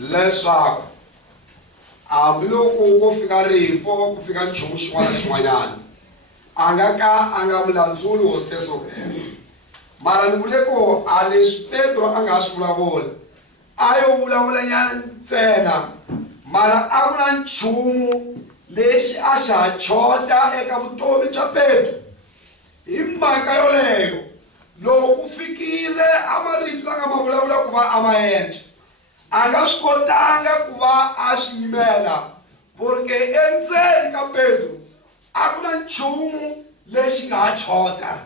leswaku hambiloko ko fika rifo ku fika nchumu xin'wana na xin'wanyana a nga ka a nga mulandzuli Hosi Yesu Kreste. Mara ni vule ko a leswi Petro a nga swi vulavula a yo vulavulanyana ntsena, mara a ku na nchumu lexi a xa chota eka vutomi bya Petro. Hi mhaka yoleyo loko ku fikile amarito langa ma vulavula ku va a ma endla a nga swi kotanga ku va a swi yimela, porque endzeni ka Petro a ku na nchumu lexi nga chota.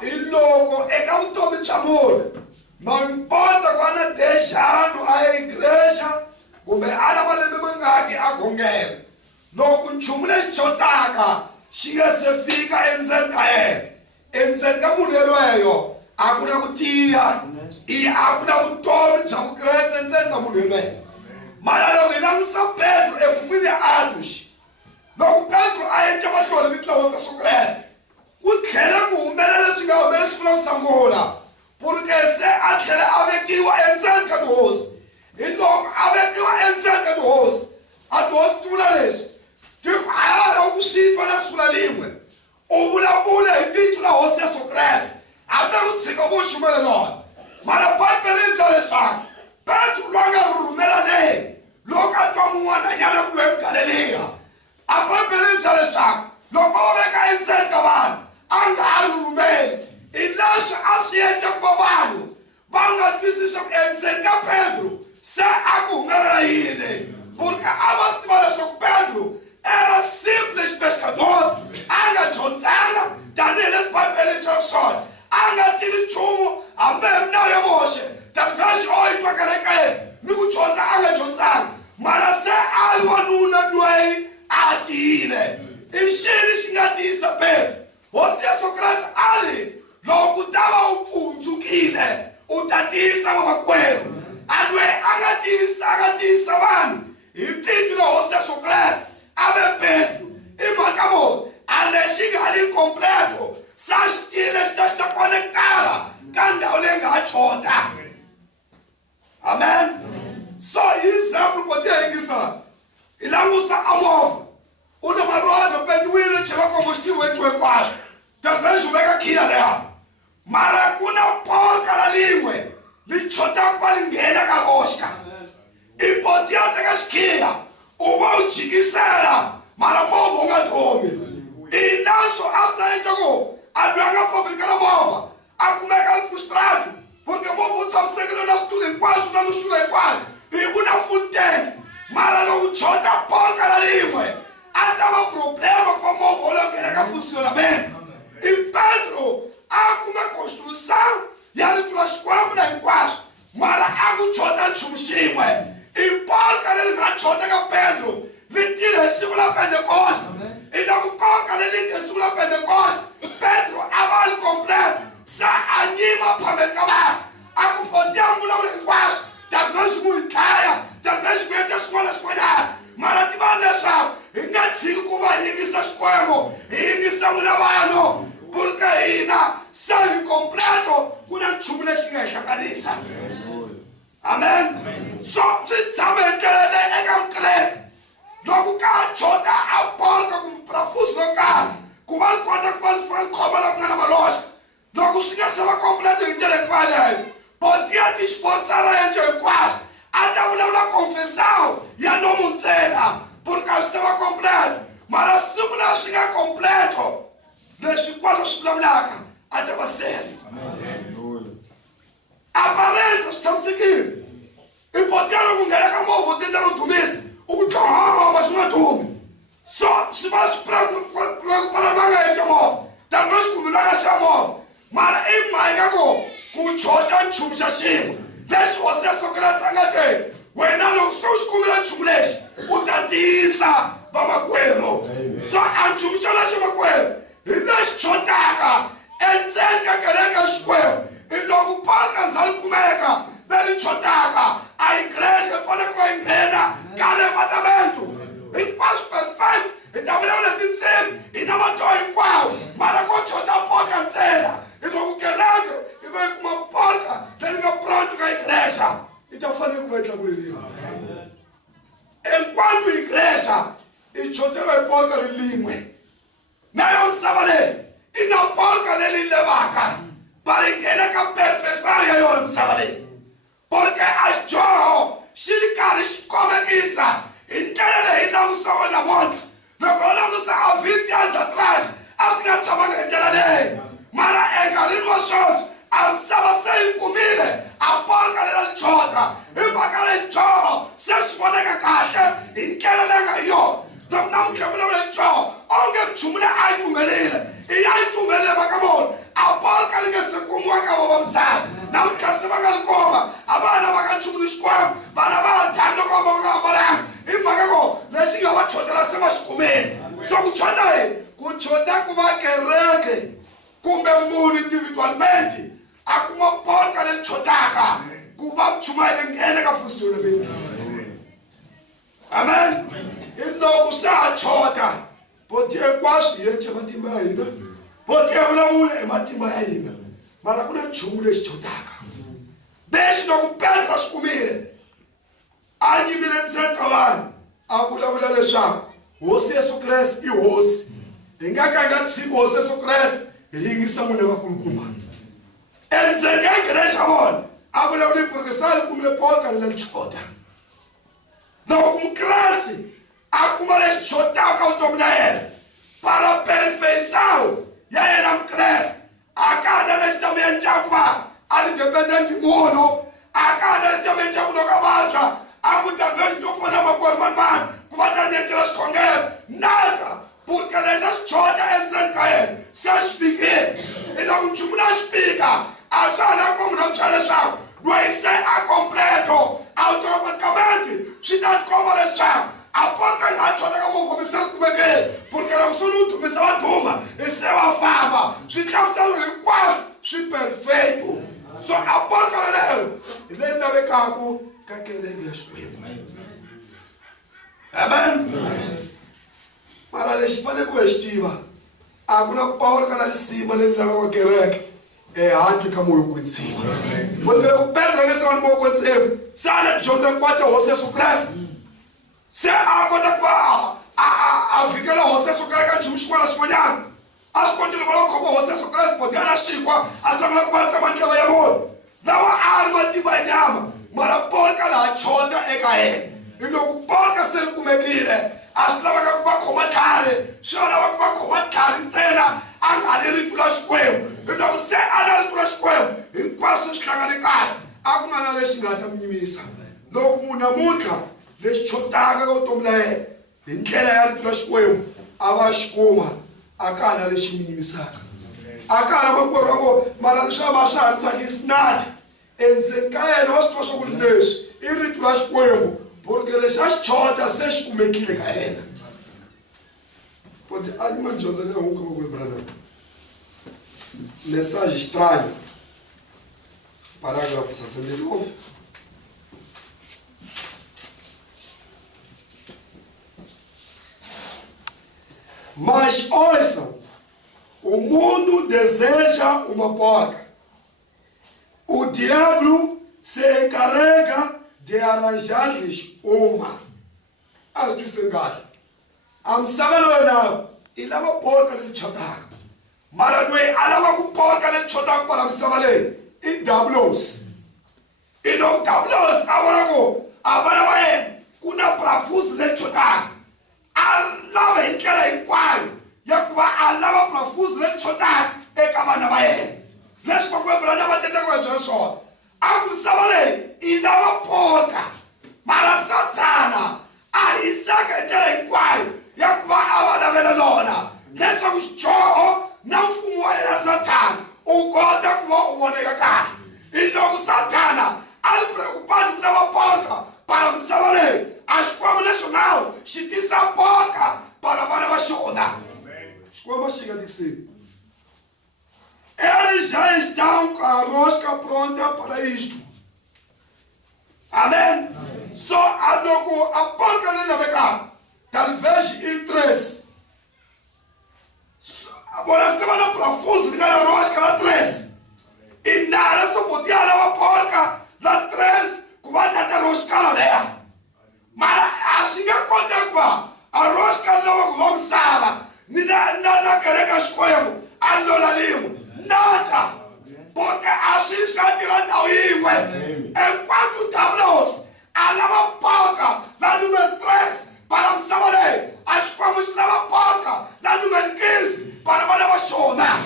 Hi loko eka vutomi bya munhu ma importa ku va na dexano a igreja kumbe a lava lembe mangaki a khongela, loko nchumu lexi chotaka xi nga se fika endzeni ka yena, endzeni ka munhu yelweyo a ku na ku tiya, a ku na vutomi bya vukreste endzeni ka munhu yelweyo. Mara loko hi langusa Petro ebukwini ya Atos, loko Petro a endla mahlori vitla Hosi Yesu Kreste ku tlhela ku humelela leswi nga humelela siku la ku sangula, porque se a tlhela a vekiwa endzeni ka tihosi. Hi loko a vekiwa endzeni ka tihosi, a tihosi ti vula leswi ti a lava ku swi na sula limwe u vulavula hi vito la Hosi Yesu Kreste hambi ku tshika vo xumela lona. Mara Bibele yi byela leswaku Petro loyi a nga rhurhumela leyi loko a twa mun'wananyana ku lwe eGalileya, a Bibele yi byela leswaku loko o veka endzeni ka vanhu a nga ha rhurhumeli. Hi leswi a swi endla ku va vanhu va nga twisisi ku endzeni ka Petro se a ku humelela yini, porque a va swi tiva leswaku Petro era simples pescador, a nga dyondzanga tanihileswi Bibele yi byela swona, a nga tivi nchumu hambi hi minawu ya voxe tanivhexi o yi twa kereke yena ni ku dyondza a nga dyondzanga, mara se a ri wanuna loyi a tiyile. I xini xi nga tiyisa Petro? Hosi Yesu Kreste a ri loko u ta va u pfundzukile u ta tiyisa vamakwerhu. A loyi a nga tiyisa vanhu hi vito la Hosi Yesu Kreste a ve Petro. I mhaka vona a lexi nga ri completo sa xitile xi ta xi ta konekala ka ndhawu leyi nga ha chota. Amen. So hi example ko ti ya yingisana hi langusa a movha u na marhonga pendiwile chela kombo xitivo hi hinkwaswo tanihileswi u veka khiya leya, mara ku na polka ra limwe li chotaka va li nghena ka roxka. I poti ya teka xikhiya u va u jikisela mara movha u nga dhomi. I naswo a swi ta endla ku a loyi a nga fambili na movha a kumeka a ri frustrado, porque movha wu tshamisekile na switulu hinkwaswo na luxula hinkwayo hi ku na full tank. Mara loko u chota polka ra limwe a ta va problema ku va movha wu lo nghena ka funcionamento. I Petro a kume construção ya rito la xikwembu na hinkwaswo, mara a ku chota nchumu xin'we. I polka leri nga chota ka Petro li tile hi siku la Pentecoste. I na ku polka leri hi siku la Pentecoste Petro a va li completo, se a nyima phambeni ka vanhu a ku poti ya mbulavulo hinkwaswo tanihileswi ku hi dlaya tanihileswi ku endla xin'wana na xin'wanyana, mara ti va leswaku hi nga tshiki ku va hi yingisa xikwembu hi yingisa n'wina vanhu, porque hina se hi completo ku na nchumu lexi nga hi hlanganisa. Amen. So swi tshame hi ndlela leyi eka Mukreste loko ka ha chota a polka kumbe prafusi ro karhi ku va li kota ku va li fika li khoma la ku nga na maloxa, loko swi nga se va completo hi ndlela hinkwayo poti ya tixiporisa ra yenje hinkwaswo a ta vulavula confessão ya nomu ntsena porque swi se va completo, mara siku na swi nga completo leswi kwaswo swi vulavulaka a ta va sele. Aparece swi tshamisekile i poti ya loko nghena ka movha u tendla ro dumisa u ku tlohoma swi nga dumi. So swi va swi pala va nga endla movha tanihileswi kumbe lwa nga xa movha, mara i mhaka ku chota nchumu xa xin'we lexi Hosi Yesu Kreste a nga te wena loko se u xi kumela nchumu lexi u ta tiyisa vamakwerhu. So a nchumu xa lexi makwerhu hi lexi chotaka endzeni ka kereke xikwembu. I loko polka za li kumeka leri chotaka a igreja yi fanele ku va yi nghena ka arrebatamento hinkwaswo perfect. Hi ta vulavula tindzimi hi na matwa hinkwawo, mara ko chota polka ntsena hi loko kereke yi va yi kuma polka leri nga pronto ka igreja. I itafanele kuvetla kuleliwe. Enquanto igreja ichotela iporca lilingwe, nayo msabale ina porca lelilevaka para ingena ka perfeição ya yona msabale. Porque as joho xilikari xikomekisa hi ndlela leyi langusiwaka namuntlha. Loko langusa a 20 anos atrás a swi nga tshamanga hi ndlela leyi, mara enkarhini wa sweswi a misava se yi kumile a porca lela lichota hi mhaka leyi joho se xi vonaka kahle hi ndlela leyi nga hi yona. Loko namuntlha vulavula hi joho onge mchumu leyi a yi tumbelile i ya yi tumbelile mhaka mona a porca li nge se kumiwa ka vova misava. Namuntlha se va nga li koma a vana va ka nchumu ni xikwembu, vana va dani loko va nga ambalanga hi mhaka ko lexi nga va chotela se va xi kumile. So ku chota ku chota ku va kereke kumbe munhu individualmente a kuma porca leyi chotaka ku va mchumu yi nghena ka funzionamento. Amen. I loko se a chota boti hinkwaswo hi yece matimba ya hina, boti ya vulavula hi matimba ya hina, mara ku na nchumu lexi chotaka lexi loko Petro xi kumile a yimile ndzeni ka vanhu a vulavula leswaku hosi Yesu Kreste i hosi. Hi nga ka hi nga tshiki hosi Yesu Kreste hi yingisa munhu evakulukumba. Endzeni ka kereke ya vona a vulavuli porque se a li kumile porca lela lichota. Loko mukreste a kuma lexi chotaka vutomi bya yena para perfeição ya yena mukreste a ka ha na lexi ta mu endlaka ku va a li dependent munhu, a ka ha na lexi ta mu endlaka ku loko a vabya a ku davheli to fona makwerhu mani ku va ta nyetela xikhongelo naka porque lexi a xi chota endzeni ka yena se xi fikile. I loko nchumu na xi fika a swa ha lavi ku va munhu a byela leswaku loyi se a completo automaticamente swi ta tikomba leswaku a porca yi nga chota ka movha se ri kumekile porque loko se ni wu dumisa va duma i se va famba swi hlamusela hinkwaswo swi perfecto. So a porca lelero hi leyi lavekaku ka kereke ya Xikwembu. Amen. Mara lexi fanele ku hi xi tiva a ku na porca na lisima leyi lavaka kereke ehandle ka moya wo kwetsima. Porque loko Petro nge se va ni moya wo kwetsima se a na dyondza hinkwato hosi Yesu Kreste, se a kota ku va a vhikela hosi Yesu Kreste ka nchumu xin'wana na xin'wanyana. A swi koti loko va khoma hosi Yesu Kreste boti ya na xinkwa a sungula ku va tsema ndlela ya vona lawa a ri matimba ya nyama, mara porca laha chota eka yena. Hi loko porca se ri kumekile a swi lavaka ku va khoma tlhari, swi lava ku va khoma tlhari ntsena a nga ni rito la Xikwembu. Hi loko se a na rito la Xikwembu hinkwaswo swi hlangane kahle a ku nga na lexi nga ta mu nyimisa. Loko munhu namuntlha lexi chotaka ka vutomi la yena hi ndlela ya rito la Xikwembu a va xi kuma a ka ha na lexi n'wi nyimisaka. A ka ha na makwerhu wa ngo mara leswi a va swi hantsakisi nati endzeni ka yena wa swi tiva swa ku leswi i rito la Xikwembu porque lexi a xi chota se xi kumekile ka yena. Pode anima dyondza leyi hungu makwerhu brother. Mensagem estranha, parágrafo 69. Mas ouçam, o mundo deseja uma porca. O diabo se encarrega de arranjar-lhes uma. As do sengado. A misava loyi na i lava porca leyi chotaka. Mara loyi a lava ku porca leyi chotaka para misava leyi i Deus. I loko Deus a vona ku a vana va yena ku na parafusi leyi chotaka. A lava hi ndlela hinkwayo ya ku va a lava parafusi leyi chotaka eka vana va yena. Leswi vakwebulana va tete ku va byela swona a ku misava leyi i lava porca, mara Satana a hisaka hi ndlela hinkwayo ya ku va a va lavela lona leswaku xichoho na mfumo wa yena Satana u kota ku va u voneka kahle. Hi loko Satana a ri preocupati ku lava porca para misava leyi a xikwembu lexo nawu xi tisa porca para vana va xona. Xikwembu xi nga tikiseni. Eles já estão com a rosca pronta para isto. Amém? Só a logo a porca nem navegar. Talvez em 3. Agora semana profusa de cada rosca lá 3. E nada só podia levar a porca lá 3. Como a rosca leia. Mas assim que acontece, a rosca não vamos saber. Na carrega escolhemos, a nona limo, nada. Porque assim já tirando ao íngua. Enquanto tablos, a lava porca, na número 3, para me saber. As coisas lava porca, na número 15, para me levar chona.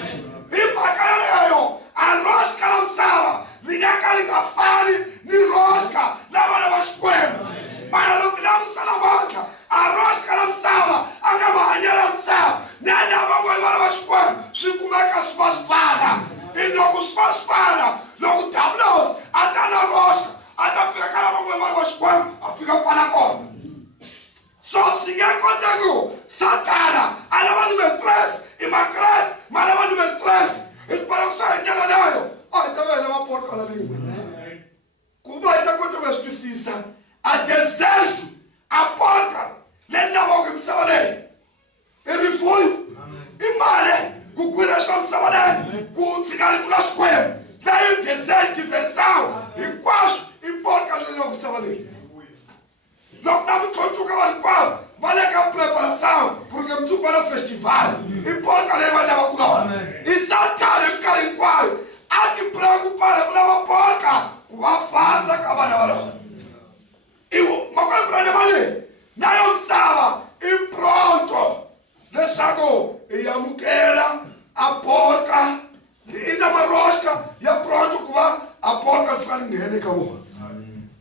E macarrão, a rosca não sabe. Ninguém quer ligar fale, nem rosca, lava leva escolhemos. Para não salamanca, a rosca não sabe, a gamanha não sabe, nem a bagulho para as coisas, se como é que as pessoas falam, e não os pessoas falam, não tablos, até na rosca, até fica aquela bagulho para as coisas, fica para a conta. Só se ninguém contigo, Satana, a leva número 3, e mais cresce, mas leva número 3, e para você entender daí, olha, também leva porca na língua. Como é que você precisa? A desejo, a porca, nem na boca me sabe. Ele foi, e male, com o coração me sabe, com o cigarro com as coisas. Daí o desejo de diversão, e quase, e porca nem não me sabe. Não me conta o cavalo de qual, mas é que a preparação, porque me suba no festival, e porca nem vai levar com nós. E Satana me quer em qual, a te preocupar, com a porca, com a face, acaba na valor. Uma coisa para ele, não sabe, e pronto, deixou, e a muqueira, a porca, e da rosca, e a pronto, com a porca fica ninguém, acabou.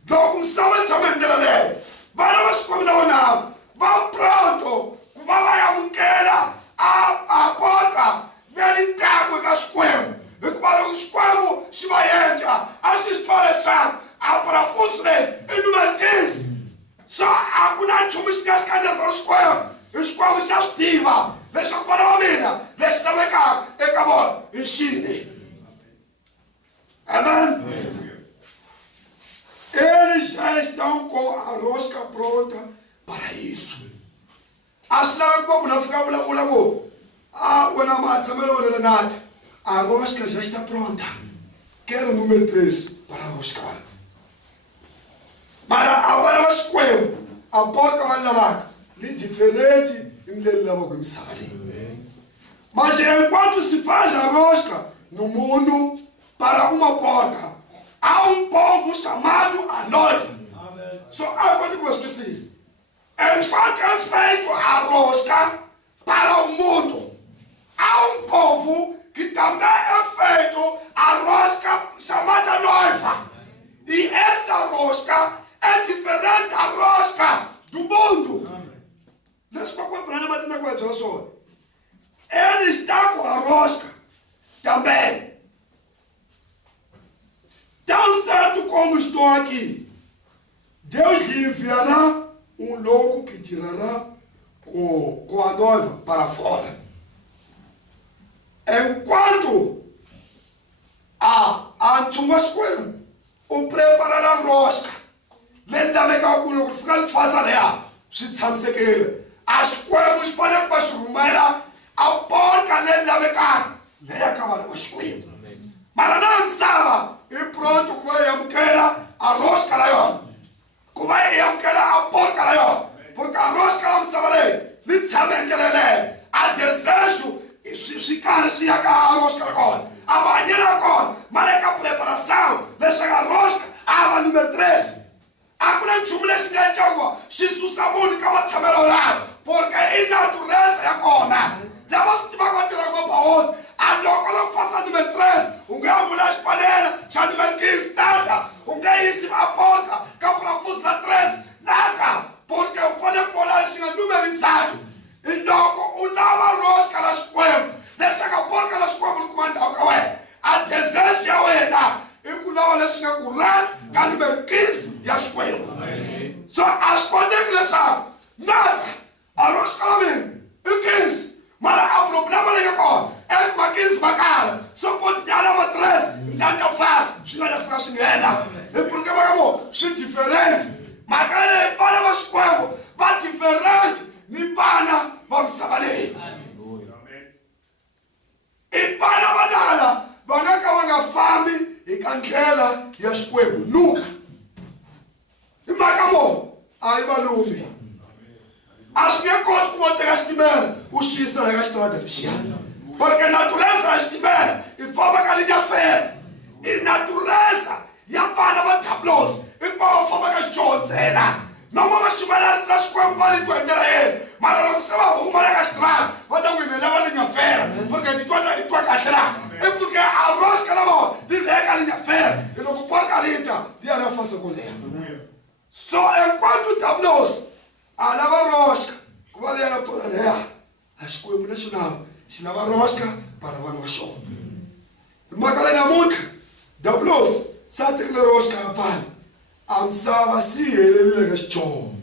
Então, como sabe, sabe, dele, vai lá, como não, vai pronto, com a muqueira, a porca, vem tago das coelhos, e com os coelhos, se vai entrar, assiste para deixar. A parafuso dele, e número 15. Só a cunha de chumis que as canas são os coelhos se ativa. Deixa com a mina, deixa também cá, e acabou, ensine. Amém? Eles já estão com a rosca pronta para isso. Acho que não ficava lá, quando a mãe sabe nada, a rosca já está pronta. Quero o número 3 para roscar. Mas agora eu escolho a porca vai lavar, lhe diferente e lhe lava como sabe. Mas enquanto se faz a rosca no mundo para uma porca, há um povo chamado a noiva. Só há coisa que você precisa. Enquanto é feito a rosca para o mundo, há um povo que também é feito a rosca chamada noiva. E essa rosca é diferente da rosca do mundo. Deixa eu comprar uma coisa. Ele está com a rosca também. Tão certo como estou aqui, Deus lhe enviará um louco que tirará com a noiva para fora. Enquanto a antungasquem, o preparar a rosca, lenda que o ficar fácil ali, se sabe que as coisas podem passar a porca lenda que nem acaba de passar. Mas não sabe, e pronto, como é que era a rosca lá, como é que era a porca lá, porque a rosca não sabe, nem sabe que é, a desejo, e se cara se a rosca agora, amanhã agora, mas é que a preparação, deixa a rosca, a número 13. Hakuna nchumu singathi agora, Jesus amoni kama tsamelolana, porque a natureza é agora. Lava se tiver com tirar uma paola, a locola faça número 3, ganha mulher espanela, já número 15, nada. Ganha em cima a porta, que é para fuso na 13, nada. Porque eu falei com olhar assim, numerizado. E logo, o lava rosca nas coelhas, deixa que a porca nas coelhas no comandante, que é. A deseja é da. E com lava assim, curado, que é número 15 e as coelhas. Só as coelhas que deixaram, nada. A rosca lá mesmo, e 15. Mas o problema é que é uma 15 bacana, só pode dar uma 13, então eu faço, chega a ficar sem ela. E porque vai ser diferente, mas ele para as coisas, vai diferente, nem para, vamos saber. E para a banana, vai acabar a fome e cancela e as coisas, nunca. a yi valumi a swi nge koti ku voteka xitimela u xi yisa eka xitarata lexiyani porque natureza ya xitimela i famba ka linja feta i natureza ya vana va tablos i va famba ka xijoho ntsena noma va xivela ri tla xikwembu va le twendela yena mara loko se va huma le ka xitarata va ta n'wi vhela va linja fera porque i twa kahle laha i porque a roska na vona li le ka linja fera i loko porka lita li ya la fase ko leha so enquanto tablos a lava roska ku va leya na pfuna leya a xikwembu lexi nawu xi lava roska para vana va xona hi mhaka leyi namuntlha tablos se a tekile roska ya pala a misava si helelile ka xijoho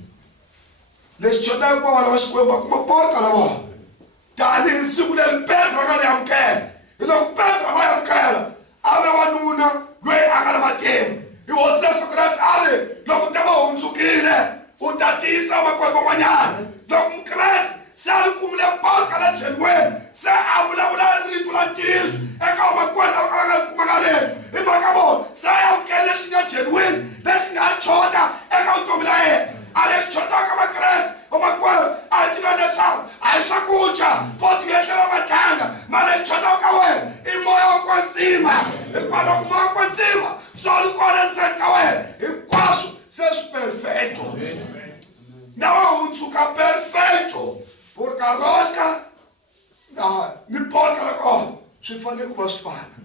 lexi xotaka ku va vana va xikwembu va kuma porka la vona tanihi siku leri petro a nga ri amukela hi loko petro a va amukela a ve wanuna loyi a nga na matimba hi hosi Yesu Kreste a ri loko te va hundzukile u ta tiyisa makwerhu van'wanyana loko mukreste se a ri kumile porka la chelweni se a vulavula rito la ntiyiso eka vamakwerhu lava ka va nga ri kumaka leti hi mhaka vona se a amukele lexi nga genuine lexi nga chota eka vutomi la yena a lexi chotaka vakreste vamakwerhu a hi tiva leswaku a hi swakudya poti yo etlela matlanga ma lexi chotaka ka wena i moya wa kwandzima hikuva loko moya wa kwandzima swo li kona ndzeni ka wena hinkwaswo se swi perfecto na wa hundzuka perfecto porque a rosca ni porca la kona swi fanele ku va swi fana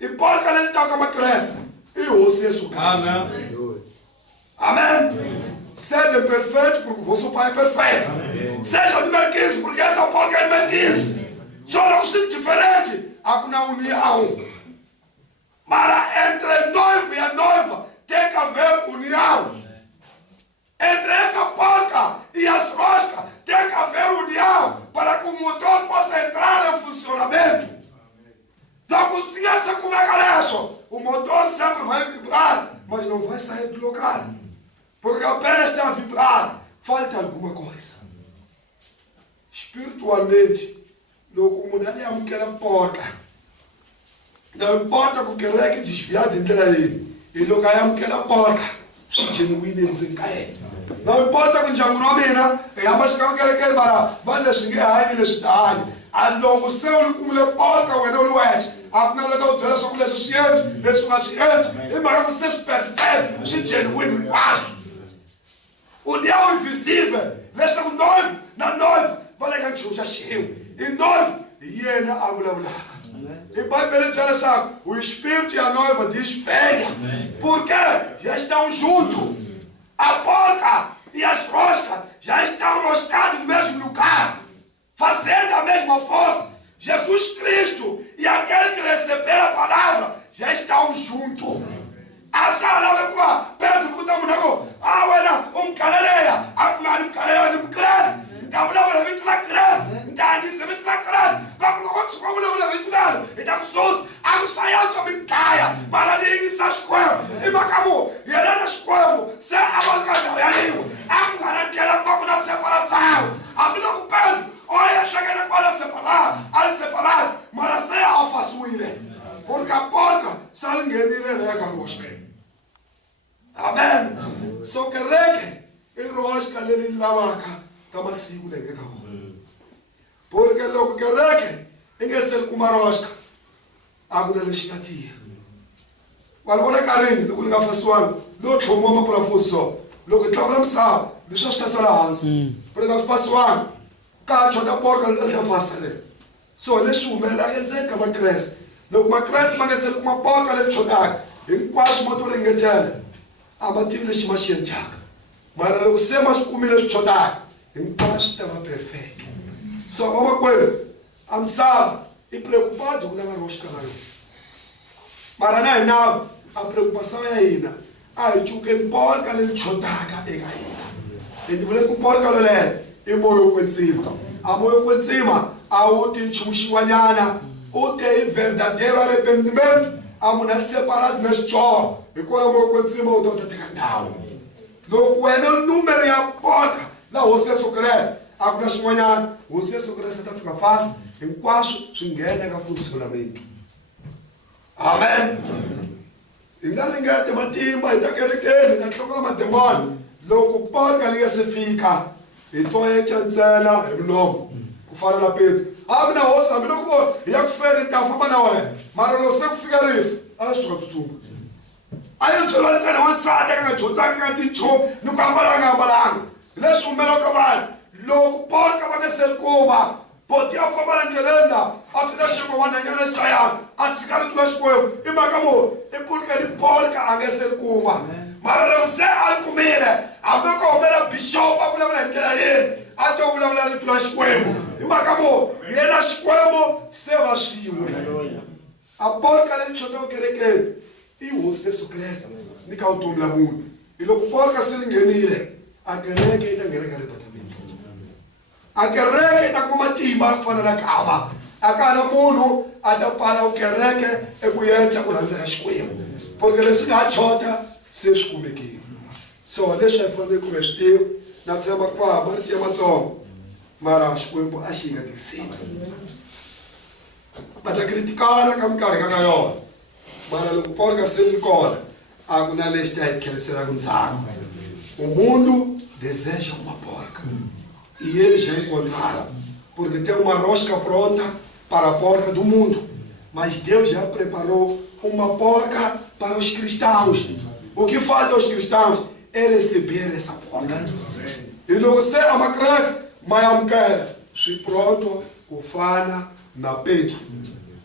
i porca leyi taka makreste i hosi Yesu Kriste amen sede perfeito porque o vosso pai é perfeito seja numerquis porque essa porca é numerquis só não se diferente há uma união mas entre noivo e a noiva tem que haver união entre essa porca e as roscas tem que haver união para que o motor possa entrar em funcionamento. Logo, tinha essa como é que o motor sempre vai vibrar, mas não vai sair do lugar. Porque apenas está a vibrar, falta alguma coisa. Espiritualmente, no comunidade aquela porca. Não importa o que é que desviar dentro daí. E logo é aquela porca. Genuíne desencaia. Não importa com o nome, e a mais que eu quero para banda chegar aí nesse daí. A longo seu como le porca o não é. A não legal ter essa coisa ciente, esse paciente, e mas você é perfeito, genuíne quase. União invisível, deixa o noivo na noiva, vai legal já cheio. E noivo e ele a ulá. E vai perguntar sabe, o espírito e a noiva diz venha. Por quê? Já estão juntos. A porca e as roscas já estão roscadas no mesmo lugar, fazendo a mesma força. Jesus Cristo e aquele que receber a palavra já estão juntos. Pedro, escutamos, caleleia, caleleia, cresce. Então, na cresce. Então, Jesus, a Xai-Xai também caia, para ninguém se escolhe. E Macamu, e ele é escolhe, se a valgada é ali, a garantia pouco na separação. A vida com Pedro, olha, chega na quadra separado, mas se a façuíle. Porque a porca, se ninguém lhe é garosca. Amém. Só que regue, e rosca lhe lavaca, tamasigo lhe gago. Porque logo que regue, ninguém se com uma rosca. Água da lixatia. Agora carinho, logo que faço logo como uma parafuso, logo que trabalhamos sabe, deixa estar salas. Porque as pessoas, cacho da porca da faça ali. Só deixa o mel aí dizer que uma cresce. Logo uma cresce, mas se com uma porca ali chocar, em quase uma torrinha a mativa deixa uma chianchaga. Mas logo se mais comida chocar, em quase estava perfeito. Só uma coisa, amsava e preocupado com a rosca lá. Mas não, a preocupação é ainda. Ai, tu que porca ele chotaga e gaina. Ele vê que porca ele e morreu com cima. A morreu com cima, a outra chuchiwanyana, outra verdadeiro arrependimento, a mulher separada neste chó. E quando a morreu com cima, o doutor te cantava. Logo, é o número e a porca. Lá você só cresce. A mulher chuchiwanyana, você só cresce até ficar fácil. Em quase ninguém nega funcionamento. Amém. Ainda ninguém tem matimba, ainda quer, ainda toca na demônio. loko porca li nga se fika hi toyecha ntsena hi mnomo ku fana na Petro hambi na hosi hambi loko hi ya ku feri ta famba na wena mara loko se ku fika rifu a suka tsutsuma a yi byela ntsena wansati a nga dyondzanga ka tinchomi ni ku ambalanga leswi humelaka vanhu loko porca va nga se ri kuma boti ya famba la ndleleni la a fika xin'we wananyana sayani a tshika ri tlula xikwembu i mhaka mo i pulukeni porca a nga se ri kuma mara loko se a ri kumile hambi ko humela bishop a vulavula hi ndlela yini a to vulavula ri tlula xikwembu i mhaka mo yena xikwembu se va swin'we a porca leyi chotaka kerekeni i hosi Yesu Kreste ni ka vutomi la munhu hi loko porca se ri nghenile a kereke yi ta nghena ka ribatamenti a kereke yi ta kuma matimba ku fana na kama a ka na munhu a ta pfala kereke eku yenca ku landzela xikwembu porque leswi nga chota se swi kumekile so leswi a fanele ku swi tiva na tshemba ku va ri tiya matsongo mara xikwembu a xi nga tikisile va ta kritikana ka minkarhi ka yona mara loko porca se ri kona a ku na lexi ta hi tlheriselaka ndzhaku o mundo deseja uma porca e eles já encontraram porque tem uma rosca pronta para a porca do mundo mas Deus já preparou uma porca para os cristãos. O que falta aos cristãos é receber essa porca. E não você é uma criança mas eu quero se pronto kufana na Pedro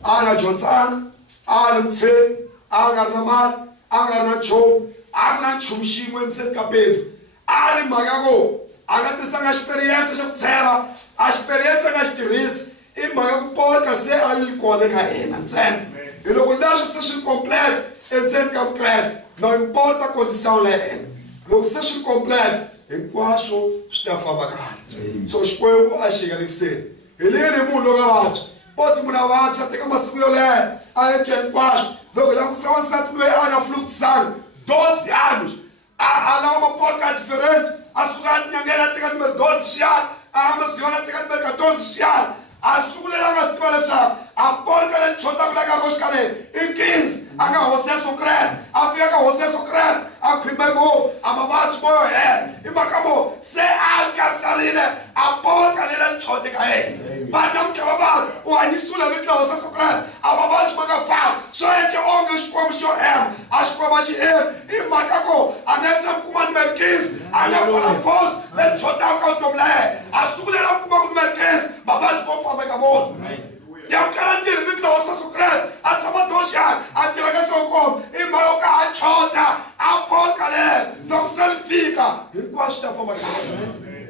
ana Johnson ana Mutirhi ana Mahanuque ana Joe ana Chumshimwe nse ka Pedro ali magago anga tisanga experiência já kutseva a experiência nga xitirhisi i mhaka ku porca se a li kona ka hina ntsena hi loko leswi se swi ri complete endzeni ka Kreste não importa a condição la hina loko se swi ri complete hinkwaswo swi ta famba kahle so xikwembu a xi hinganikiseni hi lini munhu loko a vabya poti munhu a vabya teka masiku yo leha a yece hinkwaswo loko langutisa wansati loyi a nga flutisanga 12 anos a lava maporca diferente a suka nyangena a teka numero 12 xiyani a hamba siyona a teka numero 14 xiyani a sukulela nga swi tiva leswaku a porca leyi chotaka la ka roshikaleni i 15 a nga hosi Yesu Kreste a fika ka hosi Yesu Kreste a khwimba ngo a mavabyi moyo hela i mhaka mo se a alikasarile a porca leyi la chote ka yena vanhu namuntlha va vanhu u hanyisiwile vitla hosi Yesu Kreste a mavabyi ma nga fambi swo ece onge xikwembu xo hema a xikwembu a xi hemi i mhaka ko a nga se mi kuma numero 15 a nga pfala force leyi chotaka ka vutomi la yena a sukulela ku kuma ku numero 15 mavabyi mo famba eka vona ya karantiri vitla hosi Yesu Kreste a tshama doxana a tirha ka sokoma i mhaka ka a chota a porca leyi loko se li fika hinkwaswo swi ta famba kahle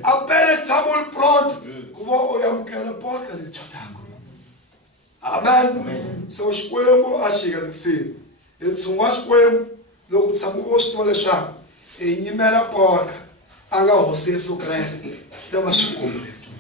a pele tshamo li pronto ku va u amukela porca leyi chotaka amen so xikwembu a xi hinganikiseni hi ntshungu wa xikwembu loko tshama u swi tiva leswaku hi nyimela porca a nga hosi Yesu Kreste ta va swikombeto